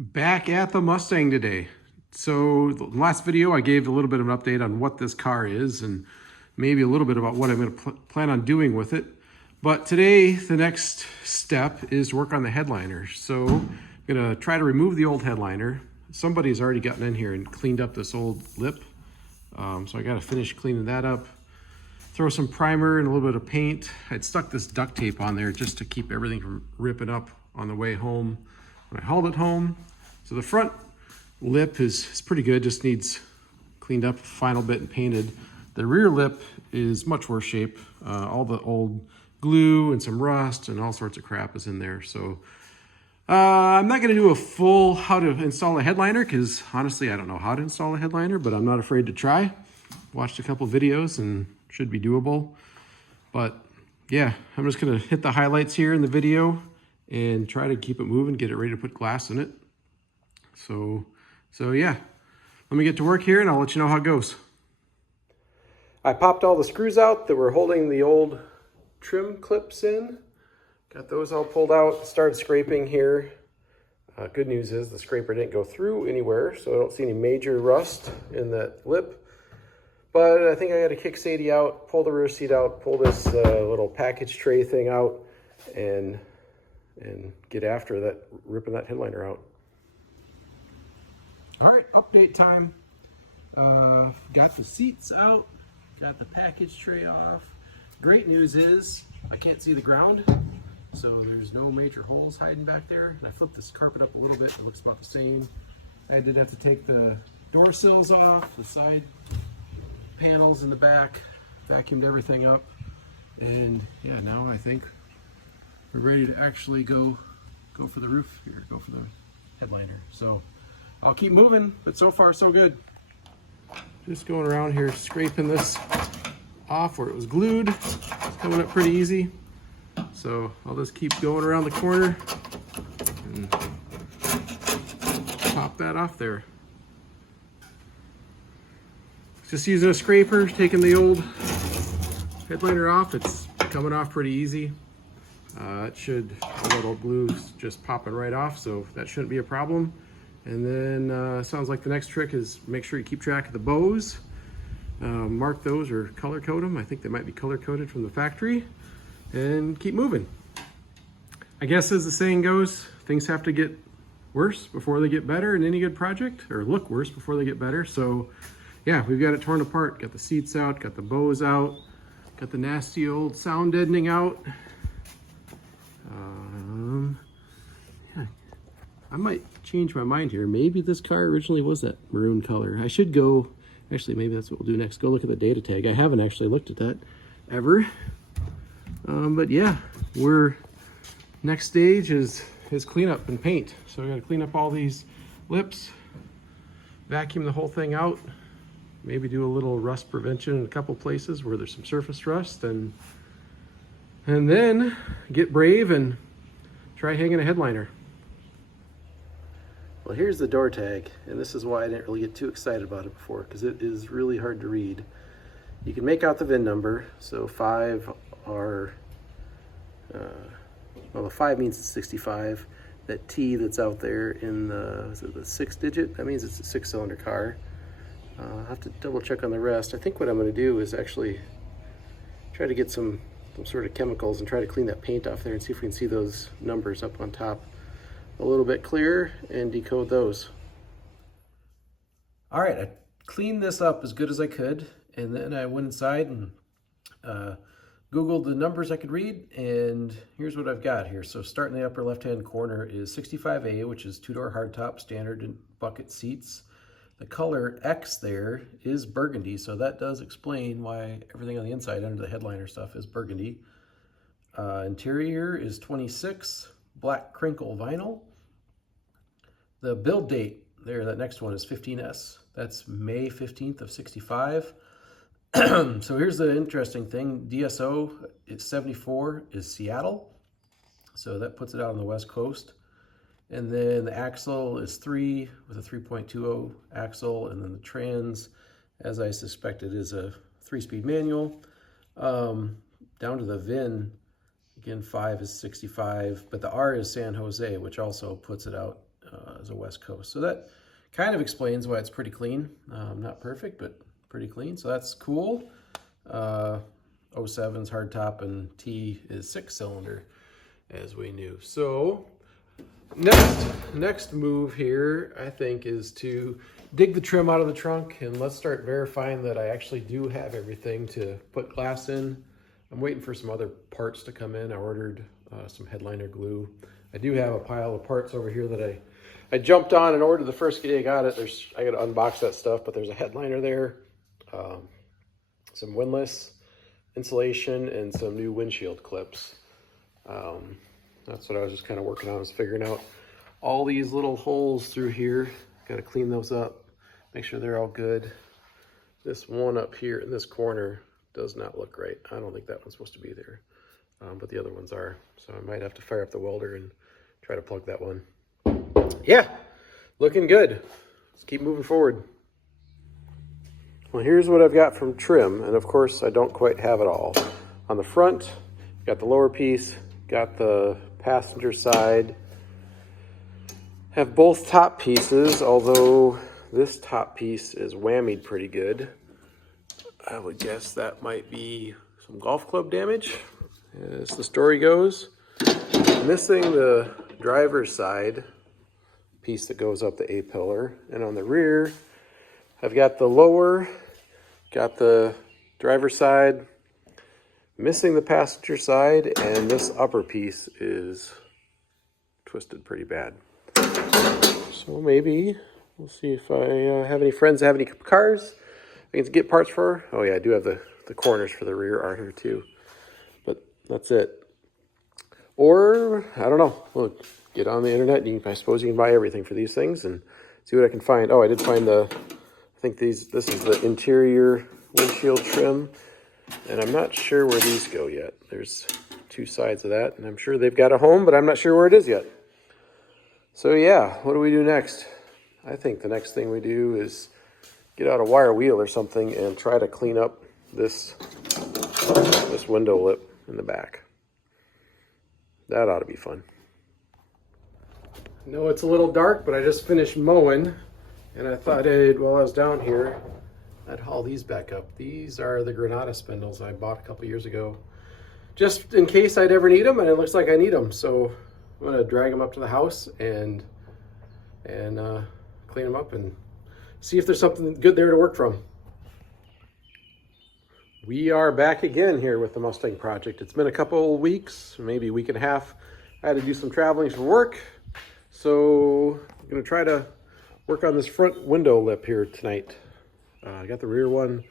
Back at the Mustang today. So the last video I gave a little bit of an update on what this car is and maybe a little bit about what I'm going to plan on doing with it. But today the next step is to work on the headliner. So I'm going to try to remove the old headliner. Somebody's already gotten in here and cleaned up this old lip. So I got to finish cleaning that up. Throw some primer and a little bit of paint. I'd stuck this duct tape on there just to keep everything from ripping up on the way home when I hauled it home. So the front lip is pretty good, just needs cleaned up, final bit and painted. The rear lip is much worse shape. All the old glue and some rust and all sorts of crap is in there. So I'm not going to do a full how to install a headliner because honestly I don't know how to install a headliner, but I'm not afraid to try. Watched a couple videos and should be doable. But yeah, I'm just going to hit the highlights here in the video and try to keep it moving, get it ready to put glass in it. So yeah, let me get to work here and I'll let you know how it goes. I popped all the screws out that were holding the old trim clips in. Got those all pulled out, started scraping here. Good news is the scraper didn't go through anywhere, so I don't see any major rust in that lip. But I think I got to kick Sadie out, pull the rear seat out, pull this little package tray thing out, and get after that, ripping that headliner out. All right, update time. Got the seats out, got the package tray off. Great news is I can't see the ground, so there's no major holes hiding back there. And I flipped this carpet up a little bit, it looks about the same. I did have to take the door sills off, the side panels in the back, vacuumed everything up. And yeah, now I think we're ready to actually go for the roof here, go for the headliner. So I'll keep moving, but so far so good. Just going around here scraping this off where it was glued. It's coming up pretty easy. So I'll just keep going around the corner and pop that off there. Just using a scraper, taking the old headliner off. It's coming off pretty easy. It should, the little glue's just popping right off, so that shouldn't be a problem. And then sounds like the next trick is make sure you keep track of the bows. Mark those or color code them. I think they might be color coded from the factory. And keep moving. I guess as the saying goes, things have to get worse before they get better in any good project, or look worse before they get better. So yeah, we've got it torn apart. Got the seats out, got the bows out, got the nasty old sound deadening out. Yeah, I might change my mind here. Maybe this car originally was that maroon color. I should go, actually maybe that's what we'll do next. Go look at the data tag. I haven't actually looked at that ever. But yeah, next stage is cleanup and paint. So we got to clean up all these lips, vacuum the whole thing out, maybe do a little rust prevention in a couple places where there's some surface rust, and then get brave and try hanging a headliner. Well, here's the door tag, and this is why I didn't really get too excited about it before, because it is really hard to read. You can make out the VIN number, so 5 are, well, the 5 means it's 65. That T that's out there in the 6 digit, that means it's a 6-cylinder car. I'll have to double check on the rest. I think what I'm going to do is actually try to get some sort of chemicals and try to clean that paint off there and see if we can see those numbers up on top a little bit clearer and decode those. All right, I cleaned this up as good as I could, and then I went inside and Googled the numbers I could read, and here's what I've got here. So starting in the upper left-hand corner is 65A, which is 2-door hardtop, standard and bucket seats. The color X there is burgundy, so that does explain why everything on the inside under the headliner stuff is burgundy. Interior is 26, black crinkle vinyl. The build date there, that next one is 15S. That's May 15th of 65. So here's the interesting thing. DSO is 74 is Seattle. So that puts it out on the West Coast. And then the axle is 3 with a 3.20 axle. And then the trans, as I suspected, is a 3-speed manual. Down to the VIN, Again, 5 is 65, but the R is San Jose, which also puts it out as a West Coast. So that kind of explains why it's pretty clean. Not perfect, but pretty clean. So that's cool. 07's hardtop and T is 6-cylinder, as we knew. So next move here, I think, is to dig the trim out of the trunk, and let's start verifying that I actually do have everything to put glass in. I'm waiting for some other parts to come in. I ordered some headliner glue. I do have a pile of parts over here that I jumped on and ordered the first day I got it. I got to unbox that stuff, but there's a headliner there, some windlass insulation, and some new windshield clips. That's what I was just kind of working on, was figuring out all these little holes through here. Got to clean those up, make sure they're all good. This one up here in this corner does not look right. I don't think that one's supposed to be there, but the other ones are. So I might have to fire up the welder and try to plug that one. Yeah, looking good. Let's keep moving forward. Well, here's what I've got from trim, and of course I don't quite have it all. On the front, got the lower piece, got the passenger side. Have both top pieces, although this top piece is whammied pretty good. I would guess that might be some golf club damage, as the story goes. Missing the driver's side piece that goes up the A-pillar, and on the rear, I've got the lower, got the driver's side, missing the passenger side, and this upper piece is twisted pretty bad. So maybe we'll see if I have any friends that have any cars I can get parts for. Oh yeah, I do have the corners for the rear are here too, but that's it. Or I don't know, we'll get on the internet, and I suppose you can buy everything for these things and see what I can find. Oh, I did find I think this is the interior windshield trim, and I'm not sure where these go yet. There's two sides of that, and I'm sure they've got a home, but I'm not sure where it is yet. So yeah, what do we do next? I think the next thing we do is get out a wire wheel or something and try to clean up this window lip in the back. That ought to be fun. I know it's a little dark, but I just finished mowing, and I thought while I was down here, I'd haul these back up. These are the Granada spindles I bought a couple years ago, just in case I'd ever need them, and it looks like I need them. So I'm gonna drag them up to the house and clean them up and see if there's something good there to work from. We are back again here with the Mustang project. It's been a couple weeks, maybe a week and a half. I had to do some traveling for work, so I'm gonna try to work on this front window lip here tonight. I got the rear one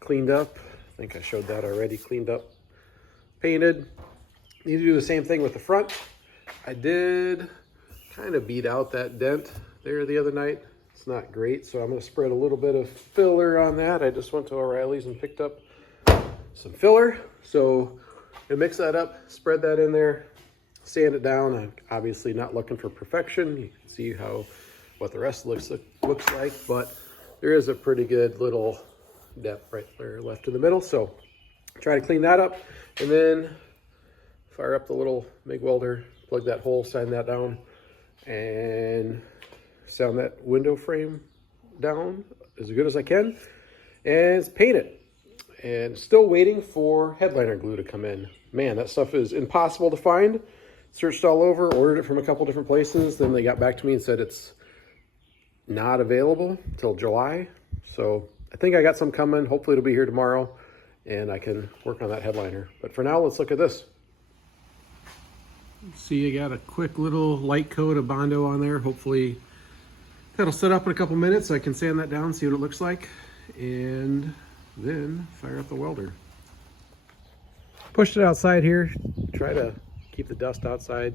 cleaned up. I think I showed that already, cleaned up, painted. Need to do the same thing with the front. I did kind of beat out that dent there the other night. It's not great, so I'm going to spread a little bit of filler on that. I just went to O'Reilly's and picked up some filler. So I mix that up, spread that in there, sand it down. I'm obviously not looking for perfection. You can see what the rest looks like, but there is a pretty good little depth right there left in the middle. So try to clean that up, and then fire up the little MIG welder, plug that hole, sand that down, and sound that window frame down as good as I can, and paint it. And still waiting for headliner glue to come in. Man, that stuff is impossible to find. Searched all over, ordered it from a couple different places. Then they got back to me and said it's not available till July. So I think I got some coming. Hopefully it'll be here tomorrow and I can work on that headliner. But for now, let's look at this. See, you got a quick little light coat of Bondo on there. Hopefully that'll set up in a couple minutes so I can sand that down, see what it looks like, and then fire up the welder. Pushed it outside here, try to keep the dust outside.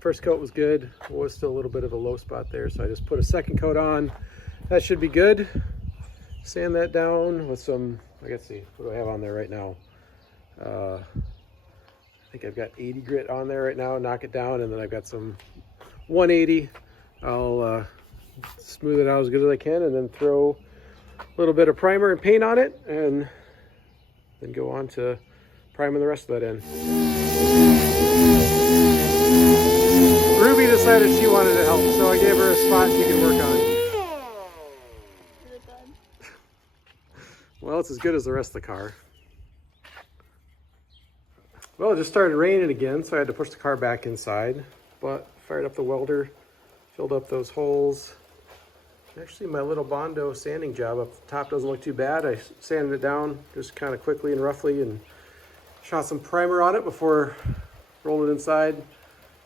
First coat was good, was still a little bit of a low spot there, so I just put a second coat on. That should be good. Sand that down with some, let's see, what do I have on there right now? I think I've got 80 grit on there right now. Knock it down, and then I've got some 180. I'll smooth it out as good as I can, and then throw a little bit of primer and paint on it, and then go on to priming the rest of that end. Ruby decided she wanted to help, so I gave her a spot she can work on. Is it good? Well, it's as good as the rest of the car. Well, it just started raining again, so I had to push the car back inside. But fired up the welder, filled up those holes. Actually, my little Bondo sanding job up the top doesn't look too bad. I sanded it down just kind of quickly and roughly and shot some primer on it before rolling it inside.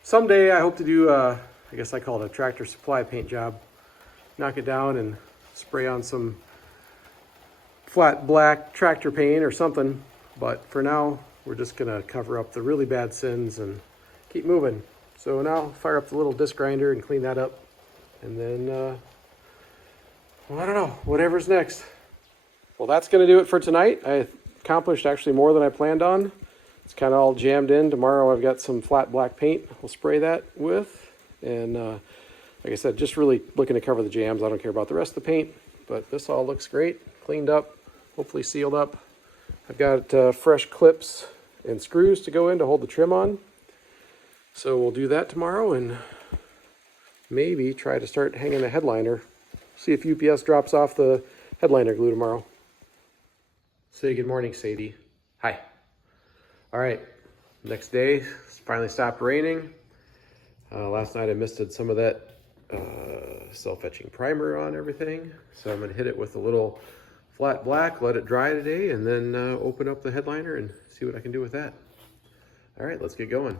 Someday I hope to do, I guess I call it a tractor supply paint job. Knock it down and spray on some flat black tractor paint or something. But for now, we're just gonna cover up the really bad sins and keep moving. So now fire up the little disc grinder and clean that up. And then, well, I don't know, whatever's next. Well, that's gonna do it for tonight. I accomplished actually more than I planned on. It's kind of all jammed in. Tomorrow I've got some flat black paint we'll spray that with. And like I said, just really looking to cover the jams. I don't care about the rest of the paint, but this all looks great, cleaned up, hopefully sealed up. I've got fresh clips and screws to go in to hold the trim on. So we'll do that tomorrow and maybe try to start hanging the headliner. See if UPS drops off the headliner glue tomorrow. Say good morning, Sadie. Hi. All right, next day, it's finally stopped raining. Last night I misted some of that self-etching primer on everything. So I'm gonna hit it with a little flat black, let it dry today, and then open up the headliner and see what I can do with that. All right, let's get going.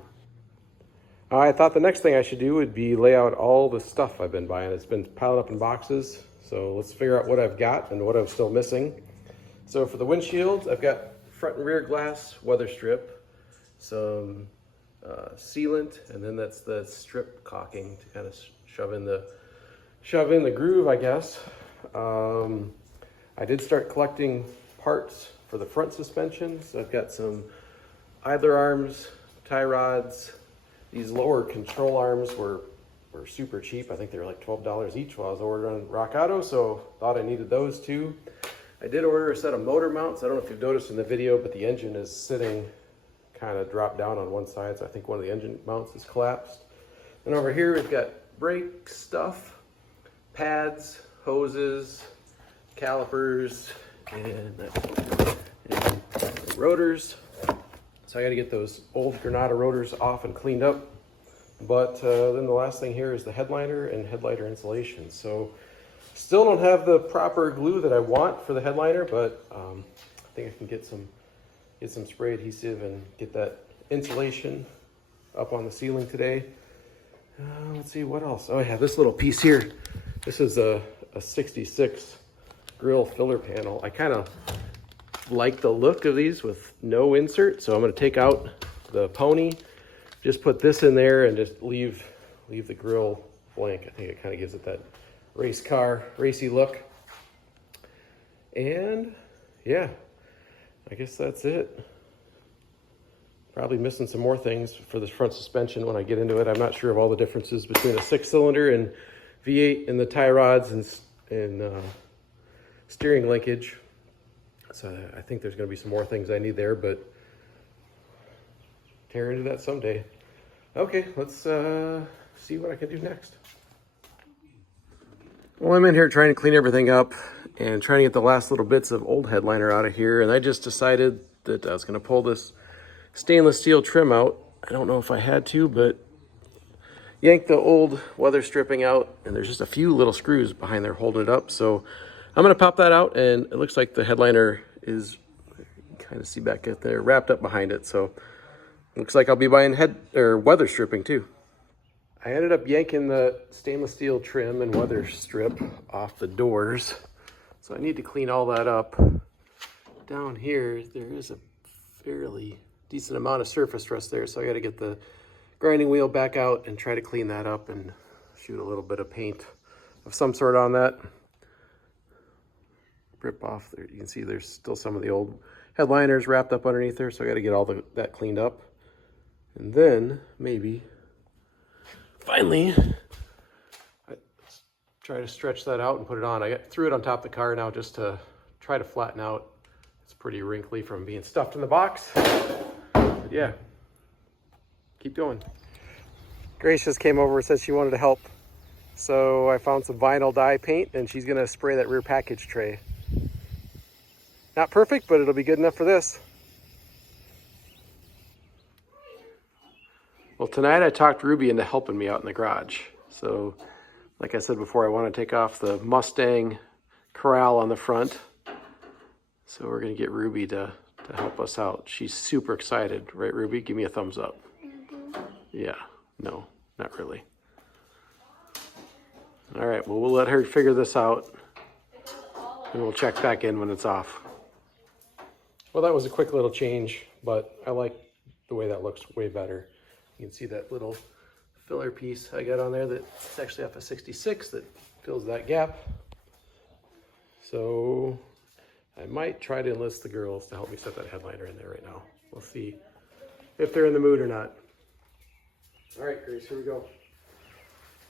I thought the next thing I should do would be lay out all the stuff I've been buying. It's been piled up in boxes. So let's figure out what I've got and what I'm still missing. So for the windshield, I've got front and rear glass weather strip, some sealant, and then that's the strip caulking to kind of shove in the groove, I guess. I did start collecting parts for the front suspension. So I've got some idler arms, tie rods. These lower control arms were super cheap. I think they were like $12 each while I was ordering on Rock Auto, so thought I needed those too. I did order a set of motor mounts. I don't know if you've noticed in the video, but the engine is sitting kind of dropped down on one side, so I think one of the engine mounts is collapsed. And over here we've got brake stuff, pads, hoses, calipers, and rotors. So I got to get those old Granada rotors off and cleaned up. But then the last thing here is the headliner and headliner insulation. So still don't have the proper glue that I want for the headliner, but I think I can get some spray adhesive and get that insulation up on the ceiling today. Let's see what else. Oh, I have this little piece here. This is a 66 grill filler panel. I kind of like the look of these with no insert, so I'm going to take out the pony, just put this in there and just leave the grill blank. I think it kind of gives it that race car racy look. And yeah, I guess that's it. Probably missing some more things for this front suspension when I get into it. I'm not sure of all the differences between a 6-cylinder and V8 and the tie rods and steering linkage. So I think there's going to be some more things I need there, but tear into that someday. Okay, let's see what I can do next. Well, I'm in here trying to clean everything up and trying to get the last little bits of old headliner out of here. And I just decided that I was going to pull this stainless steel trim out. I don't know if I had to, but yank the old weather stripping out, and there's just a few little screws behind there holding it up. So I'm going to pop that out, and it looks like the headliner is, you can kind of see back at there, wrapped up behind it. So looks like I'll be buying weather stripping too. I ended up yanking the stainless steel trim and weather strip off the doors. So I need to clean all that up. Down here, there is a fairly decent amount of surface rust there. So I got to get the grinding wheel back out and try to clean that up and shoot a little bit of paint of some sort on that. Rip off there. You can see there's still some of the old headliners wrapped up underneath there. So I got to get all that cleaned up. And then maybe finally I try to stretch that out and put it on. I threw it on top of the car now just to try to flatten out. It's pretty wrinkly from being stuffed in the box. But yeah, keep going. Grace just came over and said she wanted to help. So I found some vinyl dye paint and she's gonna spray that rear package tray. Not perfect, but it'll be good enough for this. Well, tonight I talked Ruby into helping me out in the garage. So, like I said before, I want to take off the Mustang corral on the front. So we're gonna get Ruby to help us out. She's super excited, right, Ruby? Give me a thumbs up. Mm-hmm. Yeah, no, not really. All right, well, we'll let her figure this out and we'll check back in when it's off. Well, that was a quick little change, but I like the way that looks way better. You can see that little filler piece I got on there that's actually off a 66 that fills that gap. So I might try to enlist the girls to help me set that headliner in there right now. We'll see if they're in the mood or not. All right, Grace, here we go.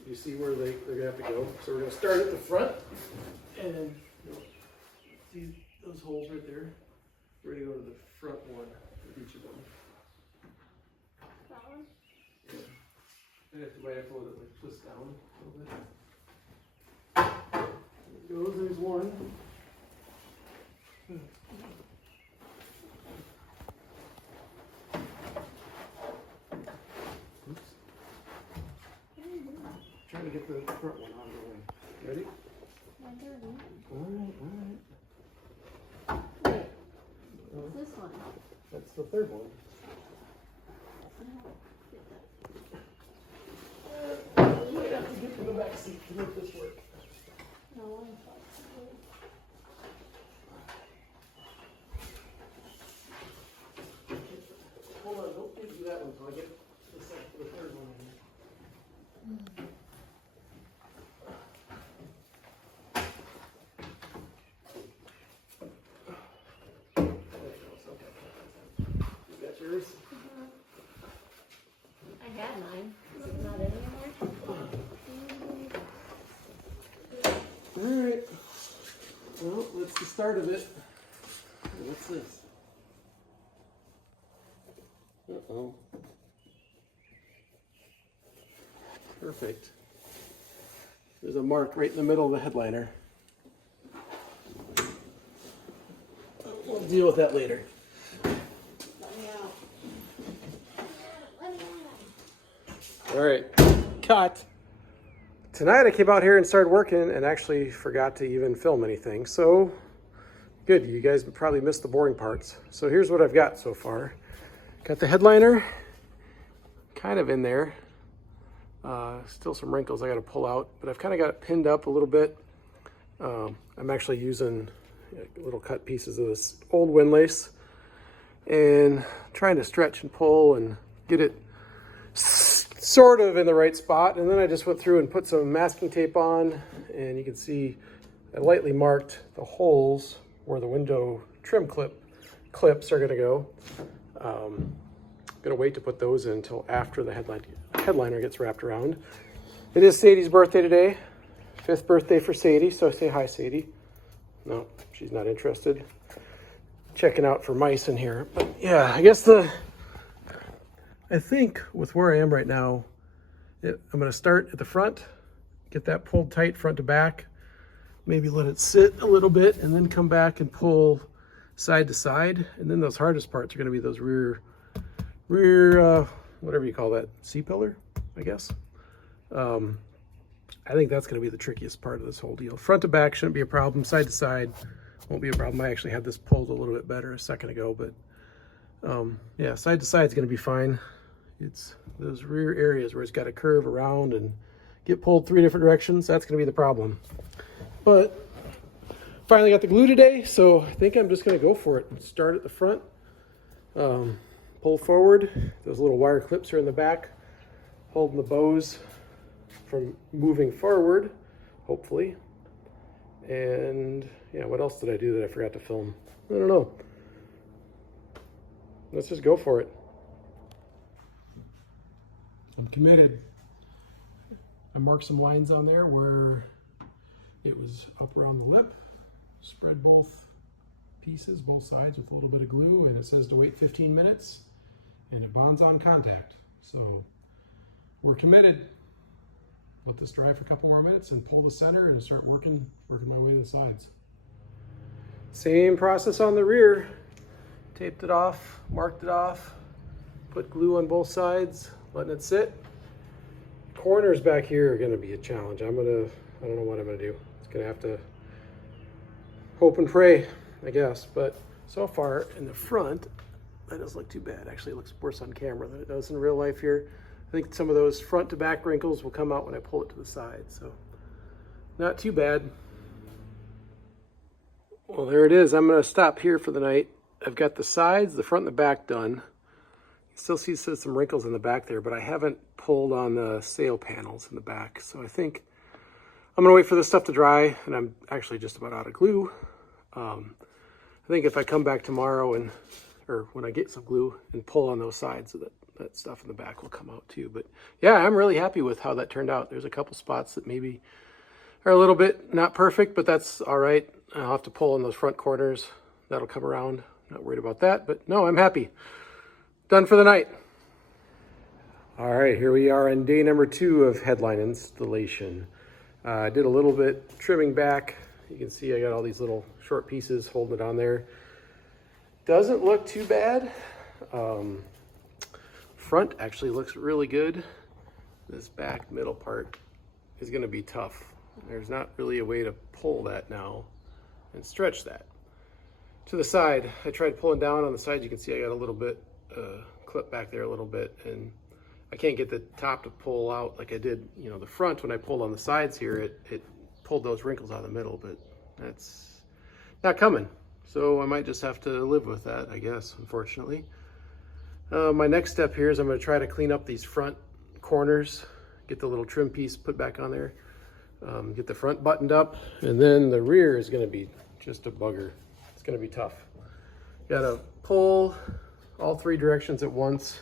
You see where they're gonna have to go. So we're gonna start at the front and see those holes right there. We're gonna go to the front one with each of them. That one? Yeah. I have to hold it like twist down a little bit. There it goes, there's one. Oops. Trying to get the front one out of the way. Ready? Alright. This one. That's the third one. You might have to get in the back seat to make this work. No, one. Hold on, don't do that one until I get the third one in. There it goes, okay. You got yours? I had mine. Is it not in anymore? Alright. Well, that's the start of it. What's this? Uh-oh. Perfect. There's a mark right in the middle of the headliner. We'll deal with that later. Let me out. Let me out. All right, cut. Tonight I came out here and started working and actually forgot to even film anything. So good, you guys probably missed the boring parts. So here's what I've got so far. Got the headliner kind of in there. Still some wrinkles I got to pull out, but I've kind of got it pinned up a little bit. I'm actually using little cut pieces of this old windlace and trying to stretch and pull and get it sort of in the right spot. And then I just went through and put some masking tape on, and you can see I lightly marked the holes where the window trim clips are going to go. I'm going to wait to put those in until after the headliner gets wrapped around. It is Sadie's birthday today, 5th birthday for Sadie, so I say hi, Sadie. No, she's not interested. Checking out for mice in here. But yeah, I guess I think with where I am right now, I'm going to start at the front, get that pulled tight front to back, maybe let it sit a little bit, and then come back and pull side to side. And then those hardest parts are going to be those rear, whatever you call that, C-pillar, I guess. I think that's going to be the trickiest part of this whole deal. Front to back shouldn't be a problem. Side to side won't be a problem. I actually had this pulled a little bit better a second ago, but yeah, side to side is going to be fine. It's those rear areas where it's got to curve around and get pulled 3 different directions. That's going to be the problem. But finally got the glue today, so I think I'm just going to go for it. Start at the front, pull forward. Those little wire clips are in the back, holding the bows from moving forward, hopefully. And yeah, what else did I do that I forgot to film? I don't know. Let's just go for it. I'm committed. I marked some lines on there where it was up around the lip. Spread both pieces, both sides with a little bit of glue, and it says to wait 15 minutes and it bonds on contact. So we're committed. Let this dry for a couple more minutes and pull the center and start working my way to the sides. Same process on the rear. Taped it off, marked it off, put glue on both sides, letting it sit. Corners back here are gonna be a challenge. I don't know what I'm gonna do. It's gonna have to hope and pray, I guess. But so far in the front, that doesn't look too bad. Actually, it looks worse on camera than it does in real life here. I think some of those front to back wrinkles will come out when I pull it to the side, so not too bad. Well, there it is. I'm gonna stop here for the night. I've got the sides, the front and the back done. You still see some wrinkles in the back there, but I haven't pulled on the sail panels in the back. So I think I'm gonna wait for this stuff to dry, and I'm actually just about out of glue. I think if I come back tomorrow or when I get some glue and pull on those sides, so that stuff in the back will come out too. But yeah, I'm really happy with how that turned out. There's a couple spots that maybe are a little bit not perfect, but that's all right. I'll have to pull on those front corners. That'll come around. Not worried about that, but no, I'm happy. Done for the night. All right, here we are on day number 2 of headline installation. I did a little bit trimming back. You can see I got all these little short pieces holding it on there. Doesn't look too bad. Front actually looks really good. This back middle part is gonna be tough. There's not really a way to pull that now and stretch that. To the side, I tried pulling down on the side. You can see I got a little bit clip back there a little bit, and I can't get the top to pull out like I did, the front. When I pulled on the sides here, it pulled those wrinkles out of the middle, but that's not coming. So I might just have to live with that, I guess, unfortunately. My next step here is I'm gonna try to clean up these front corners, get the little trim piece put back on there, get the front buttoned up, and then the rear is gonna be just a bugger. It's gonna be tough. Gotta pull all 3 directions at once.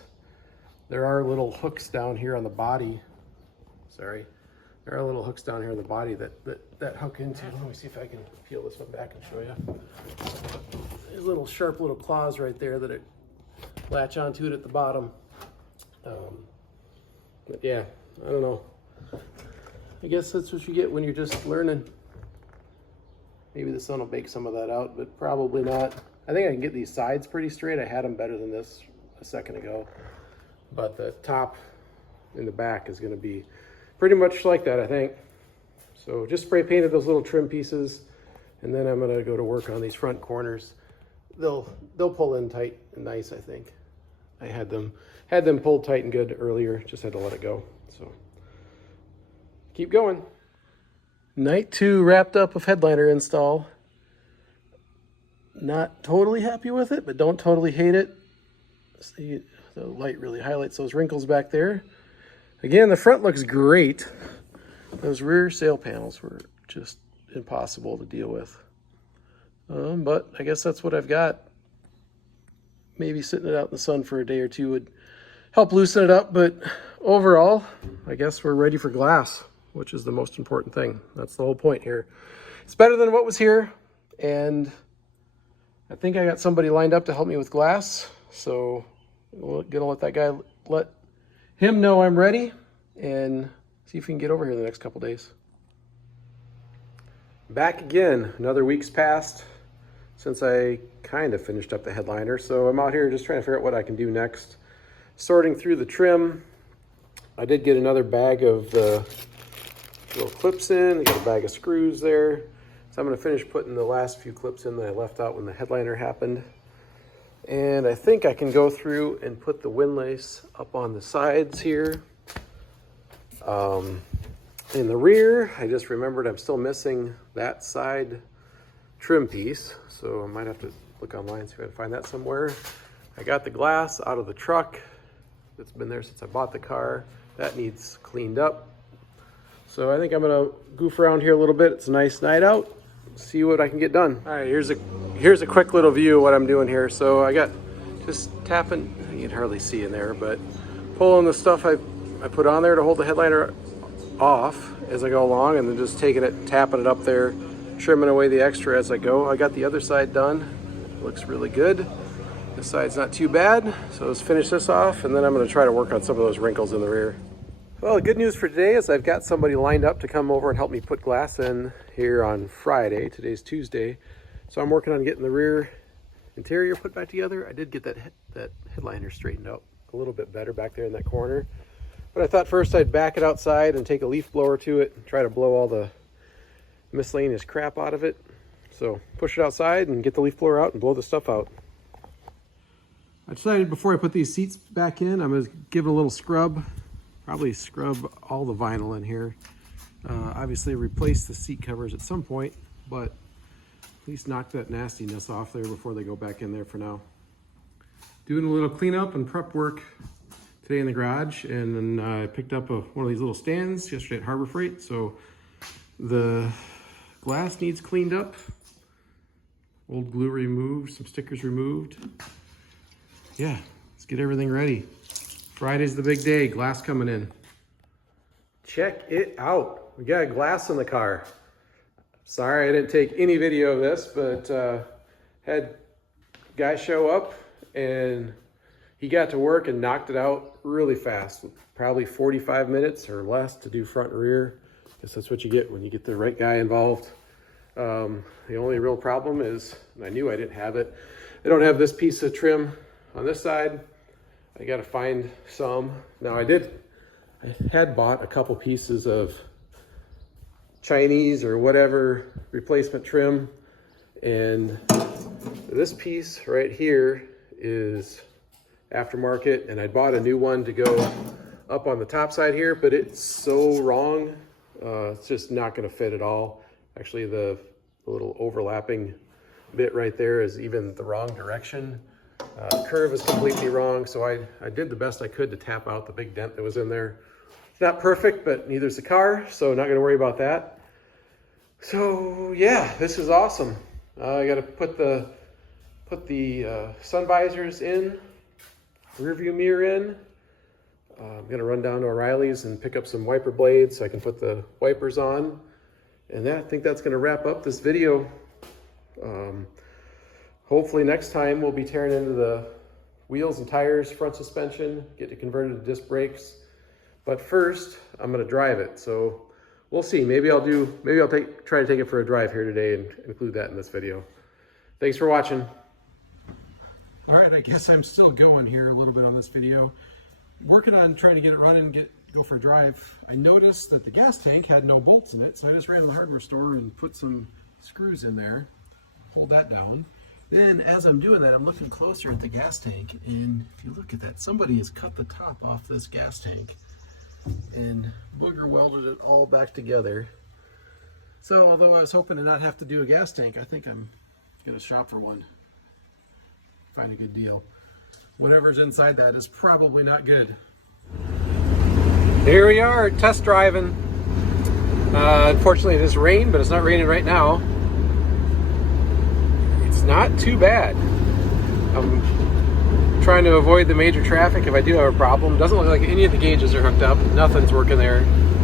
There are little hooks down here on the body. Sorry. There are little hooks down here on the body that hook into. Let me see if I can peel this one back and show you. There's little sharp little claws right there that latch onto it at the bottom. But yeah, I don't know. I guess that's what you get when you're just learning. Maybe the sun will bake some of that out, but probably not. I think I can get these sides pretty straight. I had them better than this a second ago. But the top in the back is gonna be pretty much like that, I think. So just spray painted those little trim pieces, and then I'm gonna go to work on these front corners. They'll pull in tight and nice, I think. I had them pulled tight and good earlier, just had to let it go. So keep going. Night 2 wrapped up of headliner install. Not totally happy with it, but don't totally hate it. See, the light really highlights those wrinkles back there. Again, the front looks great. Those rear sail panels were just impossible to deal with. But I guess that's what I've got. Maybe sitting it out in the sun for a day or 2 would help loosen it up, but overall, I guess we're ready for glass, which is the most important thing. That's the whole point here. It's better than what was here, and I think I got somebody lined up to help me with glass, so I'm gonna let that guy, let him know I'm ready, and see if we can get over here the next couple days. Back again, another week's passed since I kind of finished up the headliner, so I'm out here just trying to figure out what I can do next. Sorting through the trim. I did get another bag of the little clips in. I got a bag of screws there. So I'm gonna finish putting the last few clips in that I left out when the headliner happened. And I think I can go through and put the windlace up on the sides here. In the rear, I just remembered I'm still missing that side trim piece. So I might have to look online, see if I can find that somewhere. I got the glass out of the truck. It's been there since I bought the car. That needs cleaned up. So I think I'm gonna goof around here a little bit. It's a nice night out. See what I can get done. All right, here's a quick little view of what I'm doing here. So I got just tapping, you can hardly see in there, but pulling the stuff I put on there to hold the headliner off as I go along, and then just taking it, tapping it up there, trimming away the extra as I go. I got the other side done. Looks really good. This side's not too bad. So let's finish this off, and then I'm gonna try to work on some of those wrinkles in the rear. Well, the good news for today is I've got somebody lined up to come over and help me put glass in here on Friday. Today's Tuesday. So I'm working on getting the rear interior put back together. I did get that headliner straightened out a little bit better back there in that corner. But I thought first I'd back it outside and take a leaf blower to it and try to blow all the miscellaneous crap out of it. So push it outside and get the leaf blower out and blow the stuff out. I decided before I put these seats back in, I'm going to give it a little scrub. Probably scrub all the vinyl in here. Obviously replace the seat covers at some point, but at least knock that nastiness off there before they go back in there for now. Doing a little cleanup and prep work today in the garage, and then I picked up one of these little stands yesterday at Harbor Freight. So the glass needs cleaned up, old glue removed, some stickers removed. Yeah, let's get everything ready. Friday's the big day, glass coming in. Check it out. We got glass in the car. Sorry I didn't take any video of this, but had a guy show up and he got to work and knocked it out really fast. Probably 45 minutes or less to do front and rear. Guess that's what you get when you get the right guy involved. The only real problem is, and I knew I didn't have it, I don't have this piece of trim on this side. I got to find some. Now I had bought a couple pieces of Chinese or whatever replacement trim, and this piece right here is aftermarket, and I bought a new one to go up on the top side here, but it's so wrong. It's just not going to fit at all. Actually, the little overlapping bit right there is even the wrong direction. Curve is completely wrong, so I did the best I could to tap out the big dent that was in there. It's not perfect, but neither is the car, so not going to worry about that. So yeah, this is awesome. I got to put the sun visors in, rear view mirror in. I'm going to run down to O'Reilly's and pick up some wiper blades so I can put the wipers on. And I think that's going to wrap up this video. Hopefully next time we'll be tearing into the wheels and tires, front suspension, get it converted to disc brakes. But first, I'm going to drive it. So we'll see. Maybe I'll try to take it for a drive here today and include that in this video. Thanks for watching. All right, I guess I'm still going here a little bit on this video. Working on trying to get it running, go for a drive. I noticed that the gas tank had no bolts in it, so I just ran to the hardware store and put some screws in there, hold that down. Then as I'm doing that, I'm looking closer at the gas tank, and if you look at that, somebody has cut the top off this gas tank and booger welded it all back together. So although I was hoping to not have to do a gas tank, I think I'm gonna shop for one. Find a good deal. Whatever's inside that is probably not good. Here we are, test driving. Unfortunately it is rain, but it's not raining right now. It's not too bad. I'm trying to avoid the major traffic if I do have a problem. Doesn't look like any of the gauges are hooked up. Nothing's working there.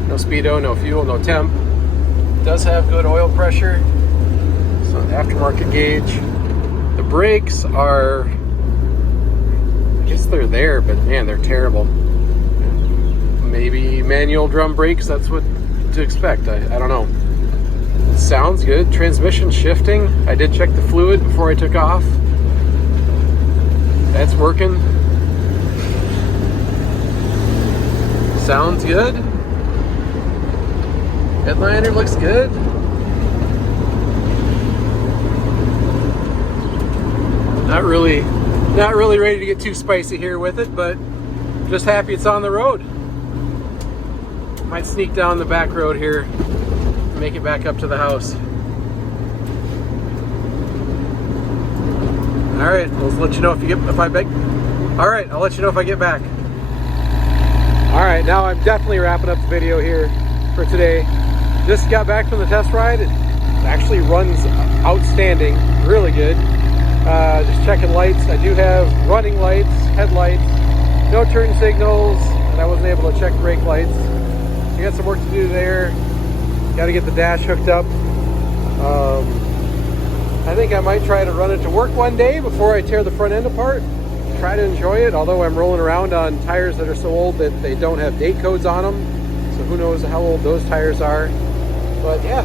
No speedo, no fuel, no temp. It does have good oil pressure. It's an aftermarket gauge. The brakes are, I guess they're there, but man, they're terrible. Maybe manual drum brakes, that's what to expect. I don't know. It sounds good. Transmission shifting. I did check the fluid before I took off. That's working. Sounds good. Headliner looks good. Not really ready to get too spicy here with it, but just happy it's on the road. Might sneak down the back road here, make it back up to the house. All right, I'll let you know if I'll let you know if I get back. All right, now I'm definitely wrapping up the video here for today. Just got back from the test ride. It actually runs outstanding, really good. Just checking lights. I do have running lights, headlights, no turn signals, and I wasn't able to check brake lights. I got some work to do there. Got to get the dash hooked up. I think I might try to run it to work one day before I tear the front end apart. try to enjoy it, although I'm rolling around on tires that are so old that they don't have date codes on them. So who knows how old those tires are. But yeah,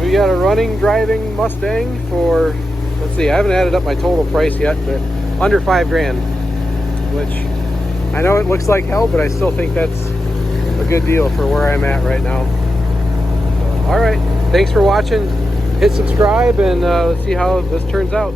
we got a running, driving Mustang for, let's see, I haven't added up my total price yet, but under $5,000, which I know it looks like hell, but I still think that's a good deal for where I'm at right now. So, all right, thanks for watching. Hit subscribe and let's see how this turns out.